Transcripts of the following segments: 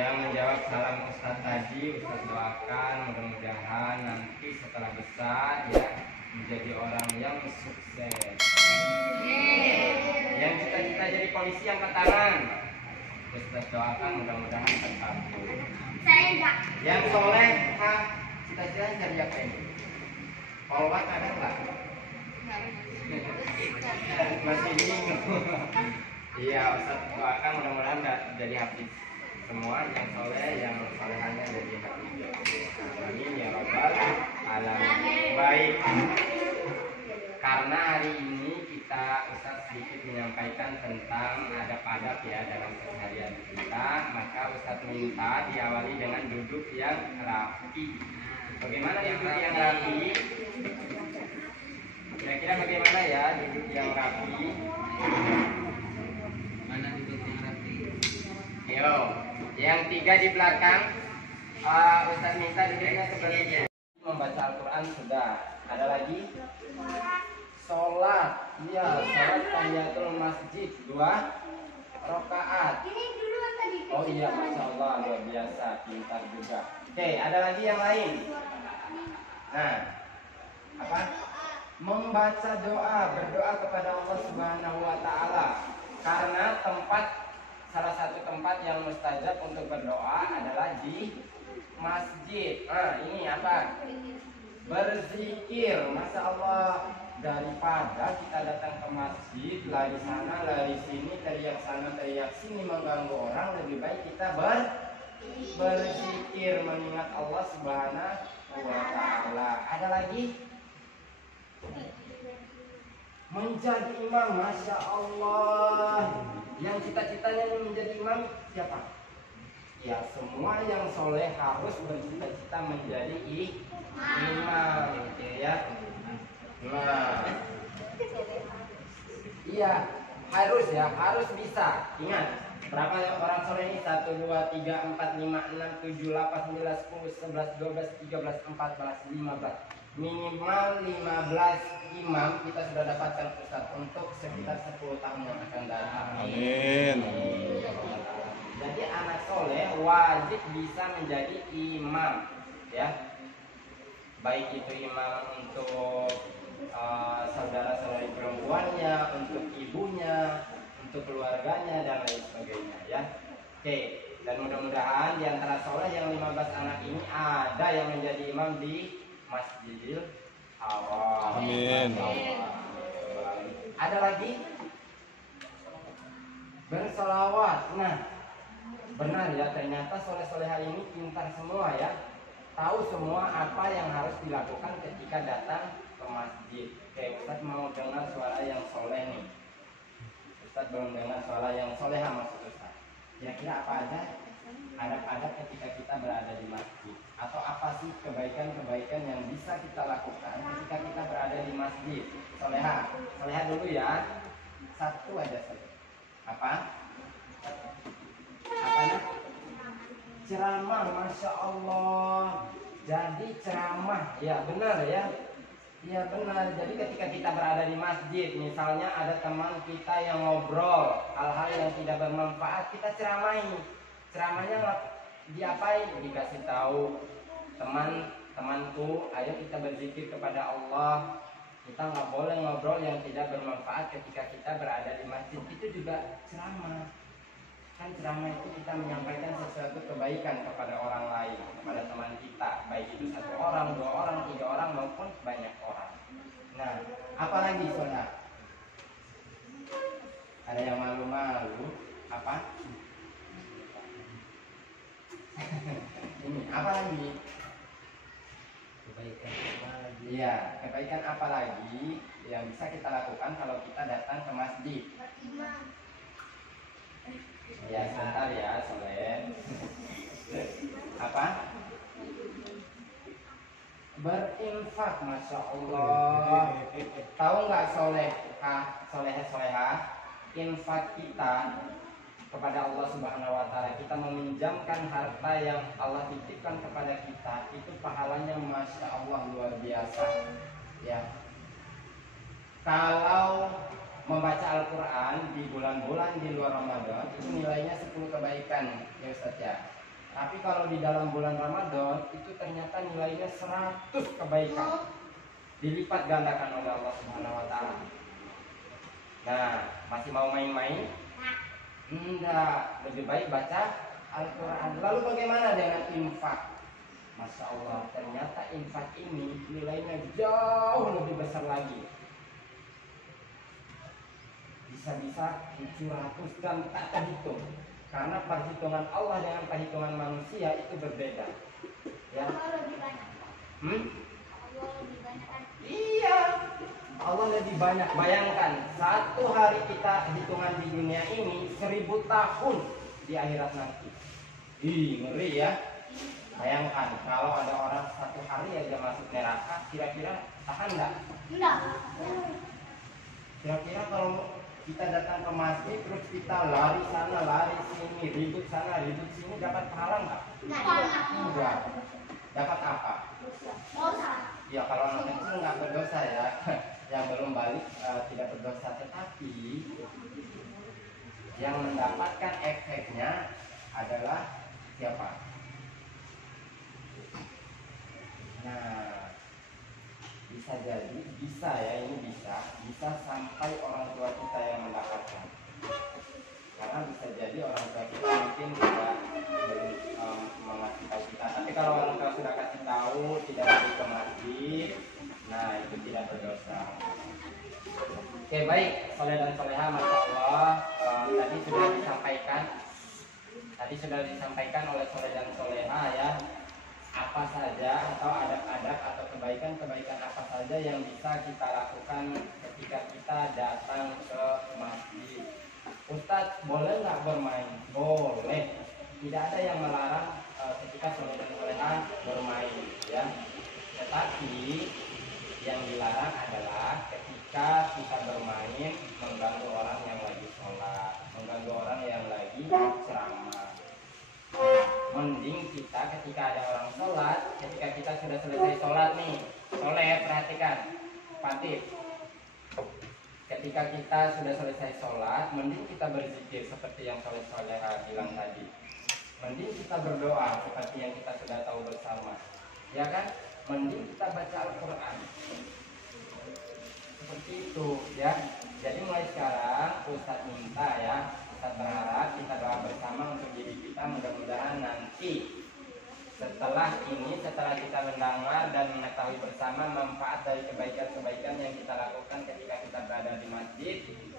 Yang menjawab salam Ustaz tadi, Ustaz doakan mudah-mudahan nanti setelah besar ya menjadi orang yang sukses. Yang cita-cita jadi polisi angkat tangan. Ustaz doakan mudah-mudahan terkabul. Yang soleh, cita-cita jadi apa ini? Polwan ada nggak? Masih bingung. Iya, Ustaz doakan mudah-mudahan jadi hafiz semua, yang soleh, yang solehannya jadi hafiz. Amin ya rabbal alamin. Baik. Karena hari ini kita Ustaz sedikit menyampaikan tentang adab-adab ya dalam keseharian kita, maka Ustaz minta diawali dengan duduk yang rapi. Bagaimana duduk yang rapi? Kira-kira bagaimana ya duduk yang rapi? Mana duduk yang rapi? Yo, yang 3 di belakang, Ustaz minta duduknya sebaliknya. Membaca Al-Quran sudah. Ada lagi? Sholat, iya, sholat tahiyatul masjid 2 rakaat. Oh iya, masya Allah, luar biasa, pintar juga. Oke, ada lagi yang lain. Nah, apa? Membaca doa, berdoa kepada Allah Subhanahu Wa Taala. Karena salah satu tempat yang mustajab untuk berdoa adalah di masjid. Ini apa? Berzikir, masya Allah. Daripada kita datang ke masjid, lari sana, lari sini, teriak sana, teriak sini, mengganggu orang, lebih baik kita berzikir, mengingat Allah Subhanahu wa Ta'ala. Ada lagi? Menjadi imam, masya Allah. Yang cita-citanya menjadi imam siapa? Ya, semua yang soleh harus bercita-cita menjadi imam, ya. Nah, iya, harus bisa. Ingat, berapa orang soleh ini? 1, 2, 3, 4, 5, 6, 7, 8, 9, 10, 11, 12, 13, 14, 15. Minimal 15 imam kita sudah dapatkan Ustaz untuk sekitar 10 tahun yang akan datang. Amin. Jadi anak soleh wajib bisa menjadi imam, ya. Baik itu imam untuk saudara-saudari perempuannya, untuk ibunya, untuk keluarganya dan lain sebagainya, ya. Oke, dan mudah-mudahan di antara soleh yang 15 anak ini ada yang menjadi imam di Masjidil Haram. Amin. Ada lagi? Bersolawat. Nah, benar ya, ternyata soleh-soleha ini pintar semua ya. Tahu semua apa yang harus dilakukan ketika datang ke masjid. Oke, Ustaz mau dengar suara yang soleh nih. Ustaz belum dengar suara yang soleha maksud Ustaz. Kira-kira apa aja adab-adab ketika kita berada di masjid? Atau apa sih kebaikan-kebaikan yang bisa kita lakukan ketika kita berada di masjid? Soleha dulu ya. Satu aja saja. Apa? Apanya? Ceramah, masya Allah. Jadi ceramah, ya benar ya. Iya benar. Jadi ketika kita berada di masjid, misalnya ada teman kita yang ngobrol hal-hal yang tidak bermanfaat, kita ceramahi. Ceramahnya diapain? Dikasih tahu, temanku, ayo kita berzikir kepada Allah. Kita nggak boleh ngobrol yang tidak bermanfaat ketika kita berada di masjid. Itu juga ceramah. Kan ceramah itu kita menyampaikan sesuatu kebaikan kepada orang lain, kepada teman kita, baik itu 1 orang, 2 orang, 3 orang maupun banyak orang. Nah, apalagi saudara? Ada yang malu-malu? Apa? Ini apa lagi? Kebaikan apa lagi? Iya, kebaikan apa lagi yang bisa kita lakukan kalau kita datang ke masjid? Ya, sebentar ya, Soleh. Apa? Berinfak, masya Allah. Tahu nggak soleha? Infak kita kepada Allah Subhanahu Wa Taala, kita meminjamkan harta yang Allah titipkan kepada kita, itu pahalanya masya Allah luar biasa. Ya. Kalau membaca Al-Quran di bulan-bulan di luar Ramadan itu nilainya 10 kebaikan ya Ustaz ya. Tapi kalau di dalam bulan Ramadan itu ternyata nilainya 100 kebaikan. Dilipat gandakan oleh Allah Subhanahu wa taala. Nah, masih mau main-main? Enggak, lebih baik baca Al-Quran. Lalu bagaimana dengan infak? Masya Allah, ternyata infak ini nilainya jauh lebih besar lagi. Bisa-bisa 700 dan tak terhitung. Karena perhitungan Allah dengan perhitungan manusia itu berbeda. Ya. Iya, Allah lebih banyak. Bayangkan, satu hari kita hitungan di dunia ini 1000 tahun di akhirat nanti. Ih, ngeri ya. Bayangkan kalau ada orang satu hari aja masuk neraka, kira-kira tahan nggak? Enggak. Kira-kira kalau kita datang ke masjid terus kita lari sana lari sini, ribut sana ribut sini, dapat pahala nggak? Enggak. Dapat apa? Dosa. Ya kalau anak kecil nggak berdosa ya, yang belum balik tidak berdosa, tetapi yang mendapatkan efeknya adalah siapa? Nah, bisa jadi, bisa ya, ini bisa sampai orang tua kita yang mendapatkan. Karena bisa jadi orang tua kita mungkin tidak mengasih tahu kita. Tapi kalau orang tua sudah kasih tahu, tidak pergi ke masjid, nah itu tidak berdosa. Oke, baik, soleh dan soleha, masya Allah. Tadi sudah disampaikan oleh soleh dan soleha ya, apa saja atau adab-adab atau kebaikan-kebaikan apa saja yang bisa kita lakukan ketika kita datang ke masjid. Ustadz, boleh nggak bermain? Boleh. Tidak ada yang melarang ketika soleh dan soleha bermain ya. Tetapi yang dilarang adalah ketika kita bermain mengganggu orang yang lagi sholat, mengganggu orang yang lagi ceramah. Mending kita ketika ada orang sholat, ketika kita sudah selesai sholat nih, soleh, perhatikan, Fatih. Ketika kita sudah selesai sholat, mending kita berzikir seperti yang soleh-soleha bilang tadi. Mending kita berdoa seperti yang kita sudah tahu bersama, ya kan? Mending kita baca Al-Quran. Seperti itu, ya. Jadi mulai sekarang Ustadz minta ya, Ustadz berharap kita doa bersama untuk diri kita, mudah-mudahan nanti setelah kita mendengar dan mengetahui bersama manfaat dari kebaikan-kebaikan yang kita lakukan ketika kita berada di masjid,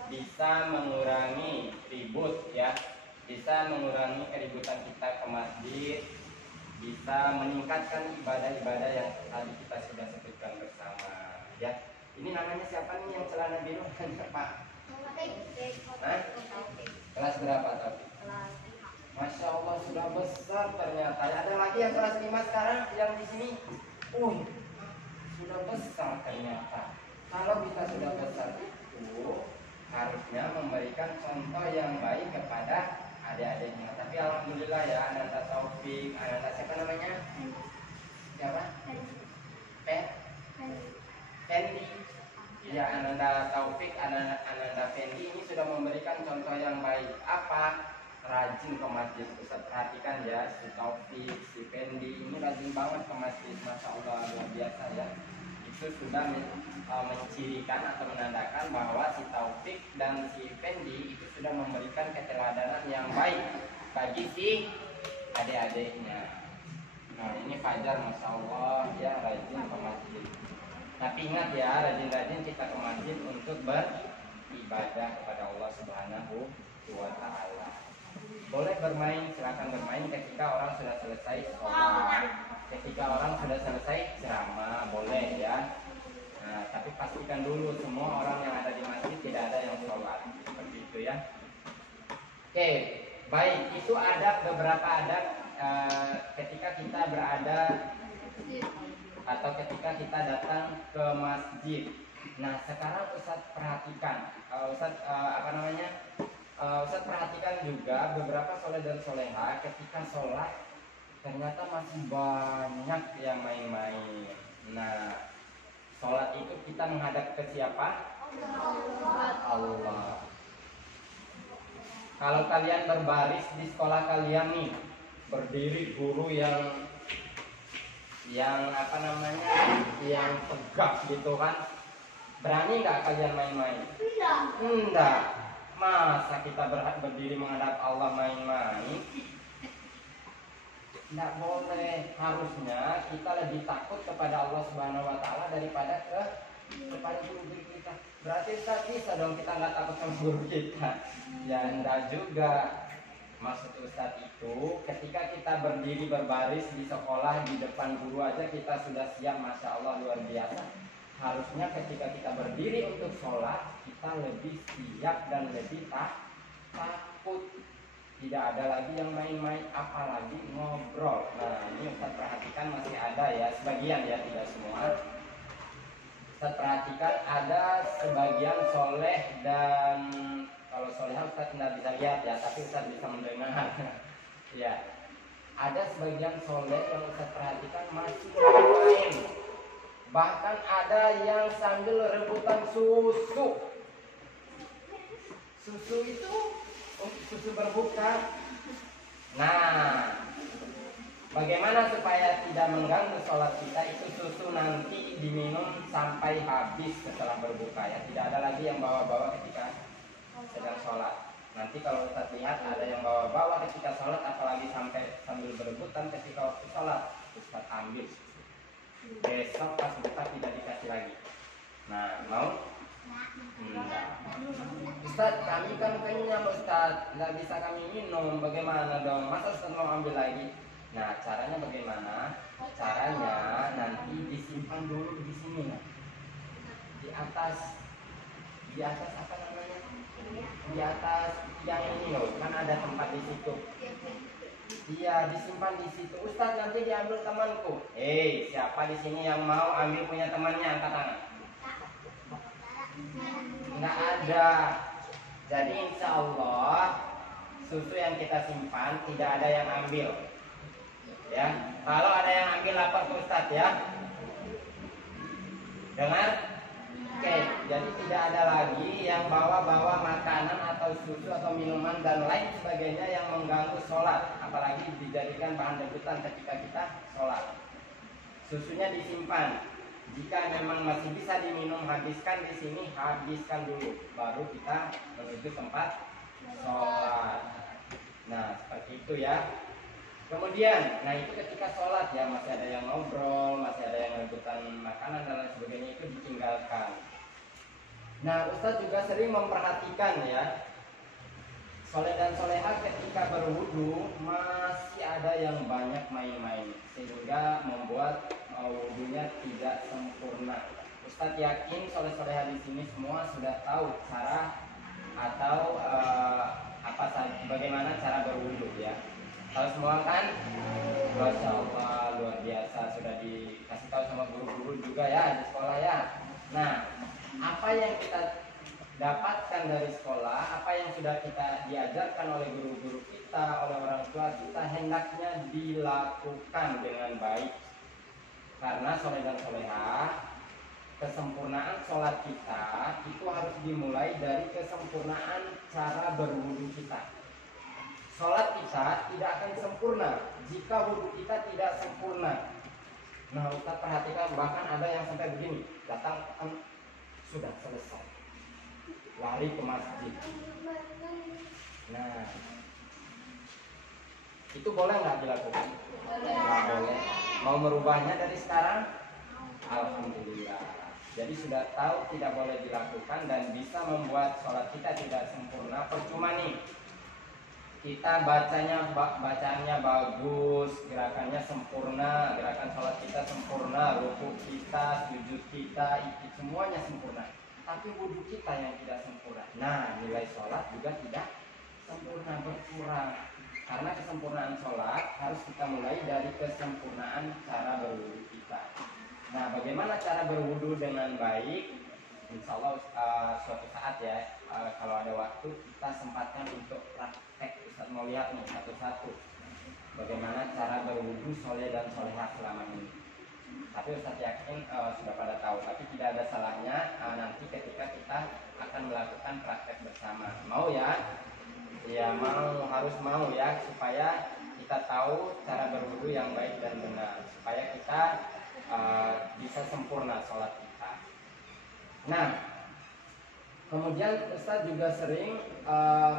bisa mengurangi ribut ya, bisa mengurangi keributan kita ke masjid, bisa meningkatkan ibadah-ibadah yang tadi kita sudah sebutkan bersama ya. Ini namanya siapa nih yang celana biru? Pak? Hah? Kelas berapa tapi? Masya Allah sudah besar ternyata. Ada lagi yang kelas 5 sekarang yang di sini. Sudah besar ternyata. Kalau kita sudah besar itu harusnya memberikan contoh yang baik kepada adik-adiknya. Tapi alhamdulillah ya, Ananda Taufik, Ananda siapa namanya? Siapa? Fendi. Ya, Ananda Taufik, Ananda Fendi ini sudah memberikan contoh yang baik. Apa? Rajin ke masjid. Ustaz perhatikan ya, si Taufik, si Fendi ini rajin banget ke masjid. Masya Allah, luar biasa ya. Itu sudah mencirikan atau menandakan bahwa si Taufik dan si Fendi itu sudah memberikan keteladanan yang baik bagi si adik-adiknya. Nah ini Fajar, Masya Allah ya, rajin ke masjid. Tapi ingat ya, rajin-rajin kita ke masjid untuk beribadah kepada Allah Subhanahu wa Ta'ala. Boleh bermain, silakan bermain ketika orang sudah selesai sholat, ketika orang sudah selesai ceramah, boleh ya. Nah, tapi pastikan dulu semua orang yang ada di masjid tidak ada yang sholat, seperti itu ya. Oke, baik, itu ada beberapa adab ketika kita berada atau ketika kita datang ke masjid. Nah sekarang Ustadz perhatikan, Ustadz perhatikan juga beberapa soleh dan soleha ketika sholat ternyata masih banyak yang main-main. Nah sholat itu kita menghadap ke siapa? Allah. Kalau kalian berbaris di sekolah kalian nih, berdiri guru yang apa namanya, yang tegak gitu kan. Berani nggak kalian main-main? Enggak. Masa kita berdiri menghadap Allah main-main? Enggak boleh. Harusnya kita lebih takut kepada Allah Subhanahu wa taala daripada kepada guru kita. Berarti Ustaz bisa dong kita nggak takut sama guru kita. Ya enggak juga. Maksud Ustaz itu ketika kita berdiri berbaris di sekolah di depan guru aja kita sudah siap, Masya Allah luar biasa. Harusnya ketika kita berdiri untuk sholat kita lebih siap dan lebih takut. Tidak ada lagi yang main-main, apalagi ngobrol. Nah ini Ustaz perhatikan masih ada ya, sebagian ya, tidak semua. Ustaz perhatikan ada sebagian soleh, dan kalau soleh Ustaz tidak bisa lihat ya, tapi Ustaz bisa mendengar. Ya, ada sebagian soleh yang Ustaz perhatikan masih main. Bahkan ada yang sambil rebutan susu. Susu itu untuk susu berbuka. Nah, bagaimana supaya tidak mengganggu sholat kita? Itu susu nanti diminum sampai habis setelah berbuka ya. Tidak ada lagi yang bawa-bawa ketika sedang sholat. Nanti kalau Ustaz lihat ada yang bawa-bawa ketika sholat, apalagi sambil berebutan ketika waktu sholat, Ustaz ambil. Besok pas buka tidak dikasih lagi. Nah, mau? Enggak. Ustaz, kami kan kenyang Ustaz, nggak bisa kami minum. Bagaimana dong? Masa Ustaz mau ambil lagi? Nah, caranya bagaimana? Caranya nanti disimpan dulu di sini, nah. Di atas apa namanya? Di atas yang ini loh, kan ada tempat di situ. Iya, disimpan di situ. Ustaz, nanti diambil temanku. Siapa di sini yang mau ambil punya temannya? Angkat tangan. Nggak ada. Jadi insya Allah susu yang kita simpan tidak ada yang ambil. Ya, kalau ada yang ambil lapor ke Ustaz ya. Dengar? Oke, jadi tidak ada lagi yang bawa-bawa makanan atau susu atau minuman dan lain sebagainya yang mengganggu sholat, apalagi dijadikan bahan rebutan ketika kita sholat. Susunya disimpan. Jika memang masih bisa diminum, habiskan di sini, habiskan dulu, baru kita menuju tempat sholat. Nah, seperti itu ya. Kemudian, nah itu ketika sholat ya, masih ada yang ngobrol, masih ada yang rebutan makanan dan lain sebagainya, itu ditinggalkan. Nah, Ustadz juga sering memperhatikan ya, soleh dan soleha ketika berwudu masih ada yang banyak main-main, sehingga membuat wudunya tidak sempurna. Ustadz yakin soleh-soleha di sini semua sudah tahu cara atau bagaimana cara berwudu ya. Tahu semua kan? Masya Allah luar biasa, sudah dikasih tahu sama guru-guru juga ya di sekolah ya. Nah, apa yang kita dapatkan dari sekolah, apa yang sudah kita diajarkan oleh guru-guru kita, oleh orang tua kita, hendaknya dilakukan dengan baik. Karena soleh dan soleha, kesempurnaan sholat kita itu harus dimulai dari kesempurnaan cara berwudu kita. Sholat kita tidak akan sempurna jika wudu kita tidak sempurna. Nah, Ustaz perhatikan, bahkan ada yang sampai begini, datang sudah selesai, lari ke masjid. Nah, itu boleh nggak dilakukan? Nggak boleh. Mau merubahnya dari sekarang? Alhamdulillah. Jadi sudah tahu tidak boleh dilakukan dan bisa membuat sholat kita tidak sempurna. Percuma nih, kita bacaannya bagus, gerakannya sempurna, gerakan sholat kita sempurna, ruku kita, sujud kita, itu semuanya sempurna. Tapi wudhu kita yang tidak sempurna. Nah, nilai sholat juga tidak sempurna, berkurang. Karena kesempurnaan sholat harus kita mulai dari kesempurnaan cara berwudhu kita. Nah, bagaimana cara berwudhu dengan baik? Insya Allah suatu saat ya, kalau ada waktu kita sempatkan untuk praktek. Ustaz mau lihat nih satu-satu bagaimana cara berwudhu soleh dan soleha selama ini. Tapi Ustaz yakin sudah pada tahu. Tapi tidak ada salahnya nanti ketika kita akan melakukan praktek bersama. Mau ya? Ya mau, harus mau ya, supaya kita kita tahu cara berwudu yang baik dan benar supaya kita bisa sempurna sholat kita. Nah, kemudian Ustadz juga sering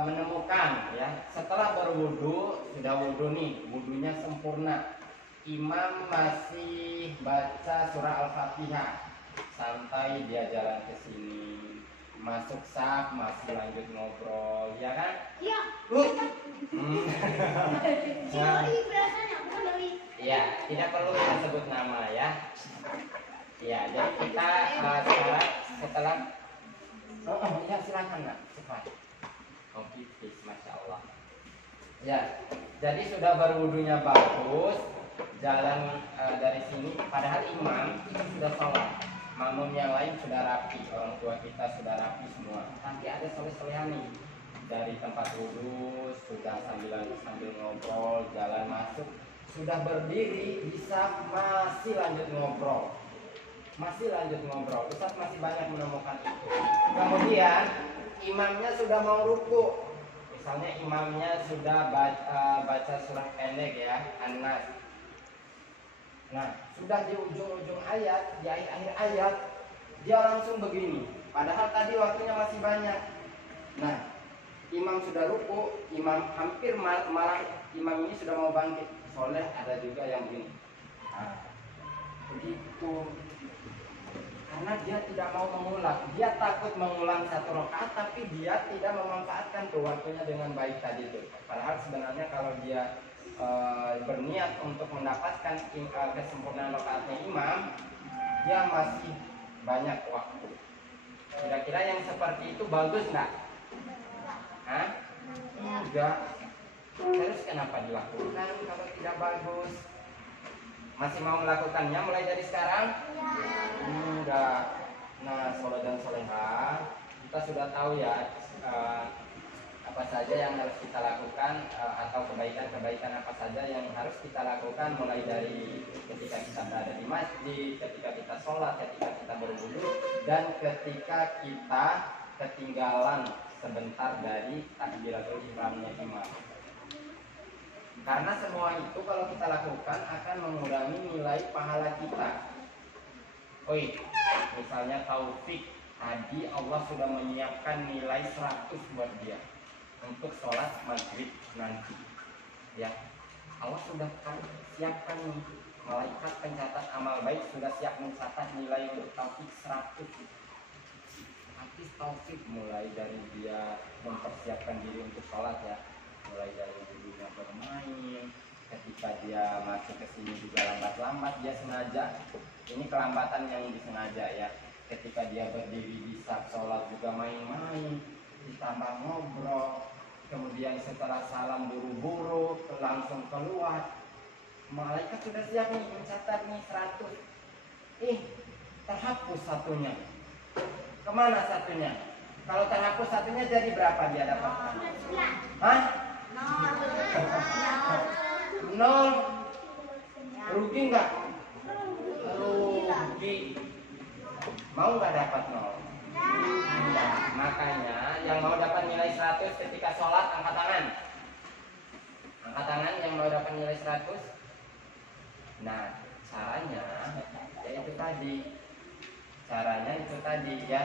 menemukan ya, setelah berwudu, sudah wudu nih, wudunya sempurna, imam masih baca surah Al-Fatihah, santai dia jalan ke sini, masuk saf masih lanjut ngobrol, ya kan? Iya. Si Nah, Doi biasanya bukan Doi. ya, tidak perlu kita sebut nama ya. Ya, jadi kita setelah ya silakan nak, cepat. Oke, masya Allah. Ya, jadi sudah berwudunya bagus, jalan dari sini. Padahal imam itu sudah sholat, makmum yang lain sudah rapi, orang tua kita sudah rapi semua. Tapi ada soleh-solehan nih dari tempat wudhu sudah sambil ngobrol, jalan masuk, sudah berdiri bisa masih lanjut ngobrol. Ustaz masih banyak menemukan itu. Kemudian imamnya sudah mau ruku, misalnya imamnya sudah baca surah pendek ya, An-Nas. Nah, sudah di ujung-ujung ayat, di akhir-akhir ayat, dia langsung begini, padahal tadi waktunya masih banyak. Nah, imam sudah ruku, imam hampir malah imam ini sudah mau bangkit. Soleh ada juga yang begini. Nah, begitu. Karena dia tidak mau mengulang, dia takut mengulang satu rakaat, tapi dia tidak memanfaatkan tuh waktunya dengan baik tadi tuh. Padahal sebenarnya kalau dia berniat untuk mendapatkan kesempurnaan rakaatnya imam, dia masih banyak waktu. Kira-kira yang seperti itu bagus nggak? Hah? Enggak. Terus kenapa dilakukan kalau tidak bagus? Masih mau melakukannya mulai dari sekarang? Enggak. Nah, soleh dan solehah, kita sudah tahu ya apa saja yang harus kita lakukan, atau kebaikan-kebaikan apa saja yang harus kita lakukan mulai dari ketika kita berada di masjid, ketika kita sholat, ketika kita berwudu, dan ketika kita ketinggalan sebentar dari takbiratul ihramnya imam. Karena semua itu kalau kita lakukan akan mengurangi nilai pahala kita. Misalnya Taufik, tadi Allah sudah menyiapkan nilai 100 buat dia untuk sholat maghrib nanti. Ya, Allah sudah siapkan nih, malaikat pencatat amal baik sudah siap mencatat nilai untuk Taufik 100. Tapi Taufik mulai dari dia mempersiapkan diri untuk sholat ya, mulai dari dirinya bermain, ketika dia masuk ke sini juga lambat-lambat, dia sengaja. Ini kelambatan yang disengaja ya. Ketika dia berdiri di saat sholat juga main-main, ditambah ngobrol, kemudian setelah salam buru-buru langsung keluar. Malaikat sudah siap nih mencatat nih 100. Terhapus satunya. Kemana satunya? Kalau terhapus satunya jadi berapa dia dapatkan? Hah? 0. Rugi nggak? Rugi. Mau nggak dapat 0? Nah, makanya yang mau dapat nilai 100 ketika sholat angkat tangan. Angkat tangan yang mau dapat nilai 100. Nah, caranya itu tadi ya.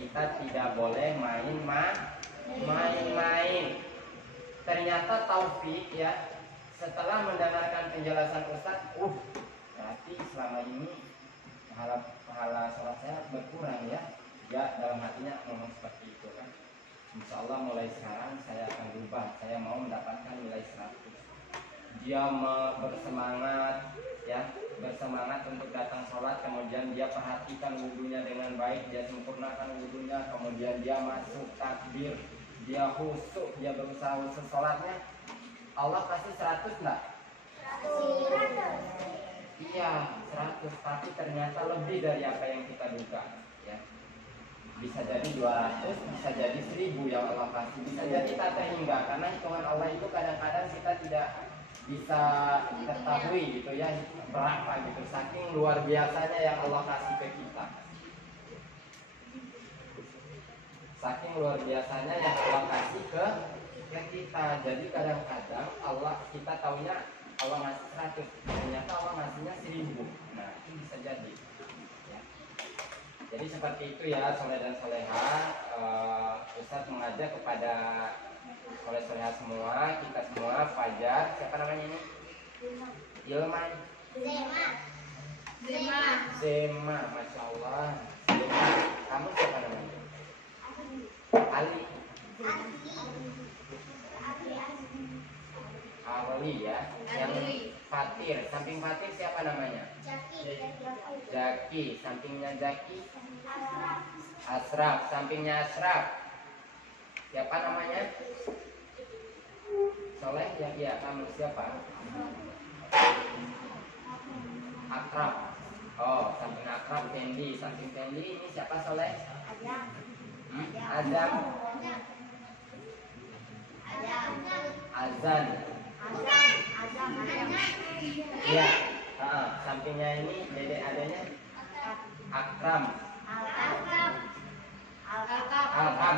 Kita tidak boleh main-main. Ternyata Taufik ya, setelah mendengarkan penjelasan Ustadz, berarti selama ini pahala sholat saya berkurang ya. Ya, dalam hatinya ngomong seperti itu kan. Insya Allah mulai sekarang saya akan berubah. Saya mau mendapatkan nilai 100. Dia bersemangat untuk datang sholat. Kemudian dia perhatikan wudunya dengan baik, dia sempurnakan wudunya. Kemudian dia masuk takbir, dia khusyuk, dia berusaha khusyuk sholatnya. Allah kasih 100 enggak? 100. Iya, 100. Tapi ternyata lebih dari apa yang kita duga ya. Bisa jadi 200, bisa jadi 1000 yang Allah kasih, bisa jadi tak terhingga. Karena hitungan Allah itu kadang-kadang kita tidak bisa ketahui gitu ya, berapa gitu, saking luar biasanya yang Allah kasih ke kita. Saking luar biasanya yang Allah kasih ke ke kita. Jadi kadang-kadang Allah, kita taunya Allah ngasih 100, ternyata Allah ngasihnya 1000. Nah, itu bisa jadi ya. Jadi seperti itu ya, soleh dan soleha. Ustadz mengajak kepada soleh soleha semua, kita semua, Fajar, siapa namanya ini? Ilman, Zema, Masya Allah. Zema, kamu siapa namanya? Ali, Ali ya. Yang Fatir, samping Fatir siapa namanya? Jaki, sampingnya Jaki. Asraf, sampingnya Asraf. Siapa namanya? Soleh ya, kamu siapa? Akrab. Oh, samping Akrab Tendi, samping Tendi ini siapa Soleh? Azam. Azan. Ya, sampingnya ini dedek adanya Akram. Alkam.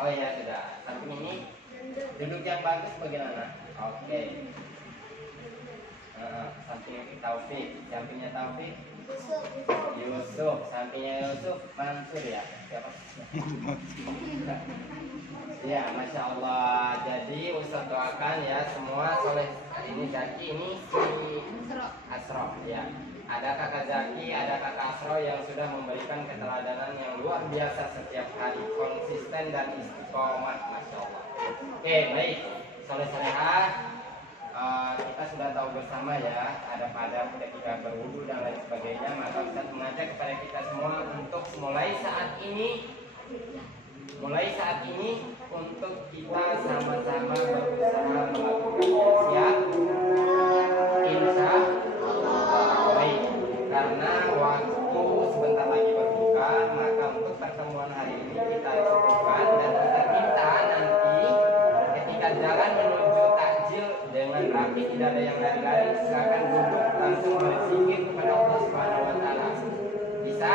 Oh iya sudah. Samping ini duduk yang bagus bagaimana? Oke. Samping Taufik, sampingnya Taufik Yusuf, sampingnya Yusuf Mansur ya. Siapa? Ya, Masya Allah. Jadi Ustaz doakan ya semua soleh. Ini Zaki, ini si Asro ya. Ada kakak Zaki, ada kakak Asro yang sudah memberikan keteladanan yang luar biasa setiap hari, konsisten dan istiqomah, Masya Allah. Oke, baik. Soleh-solehah, kita sudah tahu bersama ya, ada pada ketika berwudu dan lain sebagainya. Maka Ustaz mengajak kepada kita semua untuk mulai saat ini untuk kita sama-sama berusaha melakukan siap, insya Allah. Baik, karena waktu sebentar lagi berbuka, maka untuk pertemuan hari ini kita cukupkan dan kita minta nanti ketika jalan menuju takjil dengan rapi, tidak ada yang lari-lari, silakan duduk langsung berzikir kepada Allah Subhanahu wa taala. Bisa?